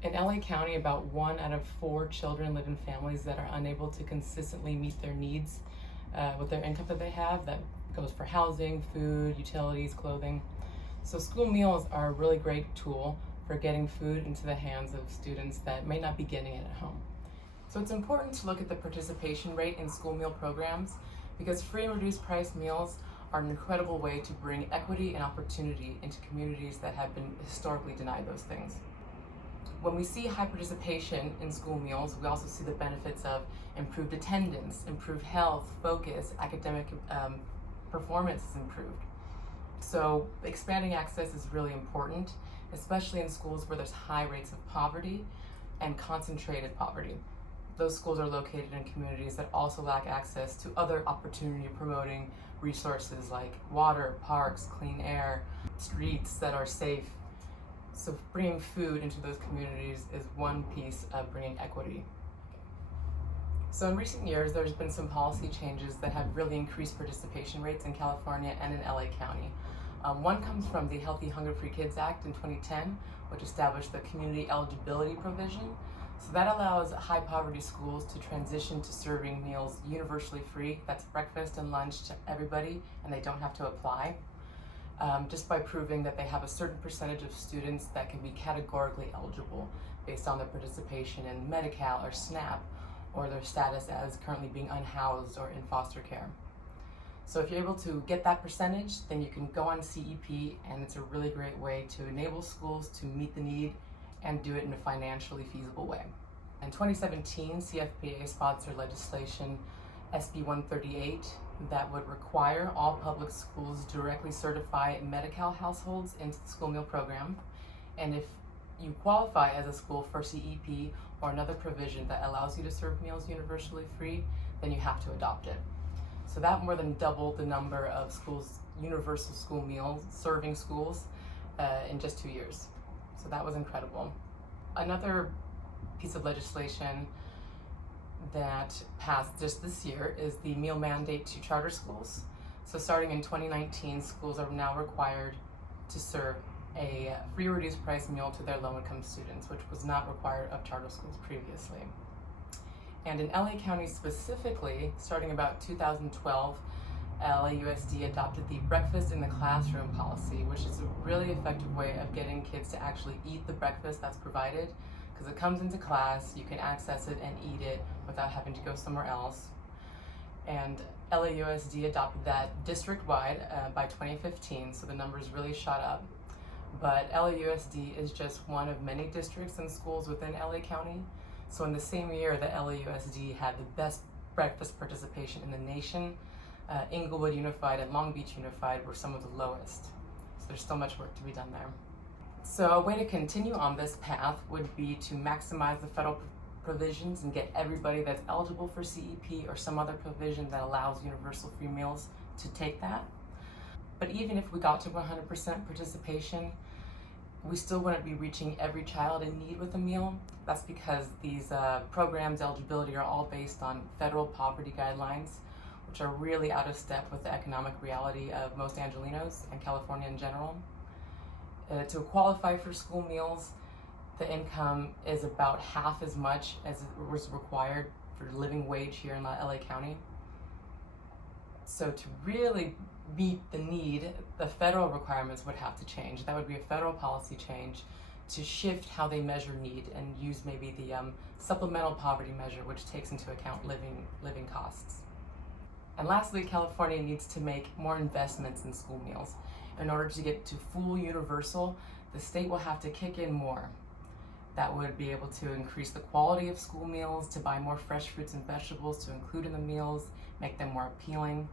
In LA County, about 1 out of 4 children live in families that are unable to consistently meet their needs with their income that they have. That goes for housing, food, utilities, clothing. So school meals are a really great tool for getting food into the hands of students that may not be getting it at home. So it's important to look at the participation rate in school meal programs because free and reduced price meals are an incredible way to bring equity and opportunity into communities that have been historically denied those things. When we see high participation in school meals, we also see the benefits of improved attendance, improved health, focus, academic performance is improved. So expanding access is really important, especially in schools where there's high rates of poverty and concentrated poverty. Those schools are located in communities that also lack access to other opportunity promoting resources like water, parks, clean air, streets that are safe. So bringing food into those communities is one piece of bringing equity. So in recent years, there's been some policy changes that have really increased participation rates in California and in LA County. One comes from the Healthy Hunger-Free Kids Act in 2010, which established the community eligibility provision. So that allows high poverty schools to transition to serving meals universally free. That's breakfast and lunch to everybody, and they don't have to apply. Just by proving that they have a certain percentage of students that can be categorically eligible based on their participation in Medi-Cal or SNAP or their status as currently being unhoused or in foster care. So if you're able to get that percentage, then you can go on CEP, and it's a really great way to enable schools to meet the need and do it in a financially feasible way. In 2017, CFPA sponsored legislation SB 138 that would require all public schools directly certify Medi-Cal households into the school meal program. And if you qualify as a school for CEP or another provision that allows you to serve meals universally free, then you have to adopt it. So that more than doubled the number of schools, universal school meals, serving schools in just 2 years. So that was incredible. Another piece of legislation that passed just this year is the meal mandate to charter schools. So starting in 2019, schools are now required to serve a free reduced price meal to their low-income students, which was not required of charter schools previously. And in LA County specifically, starting about 2012, LAUSD adopted the breakfast in the classroom policy, which is a really effective way of getting kids to actually eat the breakfast that's provided, because it comes into class, you can access it and eat it without having to go somewhere else. And LAUSD adopted that district-wide by 2015, so the numbers really shot up. But LAUSD is just one of many districts and schools within LA County. So in the same year that LAUSD had the best breakfast participation in the nation, Inglewood Unified and Long Beach Unified were some of the lowest. So there's still much work to be done there. So a way to continue on this path would be to maximize the federal provisions and get everybody that's eligible for CEP or some other provision that allows universal free meals to take that. But even if we got to 100% participation, we still wouldn't be reaching every child in need with a meal. That's because these programs' eligibility are all based on federal poverty guidelines, which are really out of step with the economic reality of most Angelenos and California in general. To qualify for school meals, the income is about half as much as it was required for living wage here in LA County. So to really meet the need, the federal requirements would have to change. That would be a federal policy change to shift how they measure need and use maybe the supplemental poverty measure, which takes into account living costs. And lastly, California needs to make more investments in school meals. In order to get to full universal, the state will have to kick in more. That would be able to increase the quality of school meals, to buy more fresh fruits and vegetables to include in the meals, make them more appealing.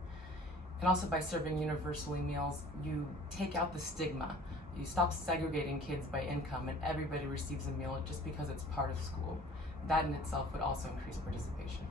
And also by serving universally meals, you take out the stigma. You stop segregating kids by income and everybody receives a meal just because it's part of school. That in itself would also increase participation.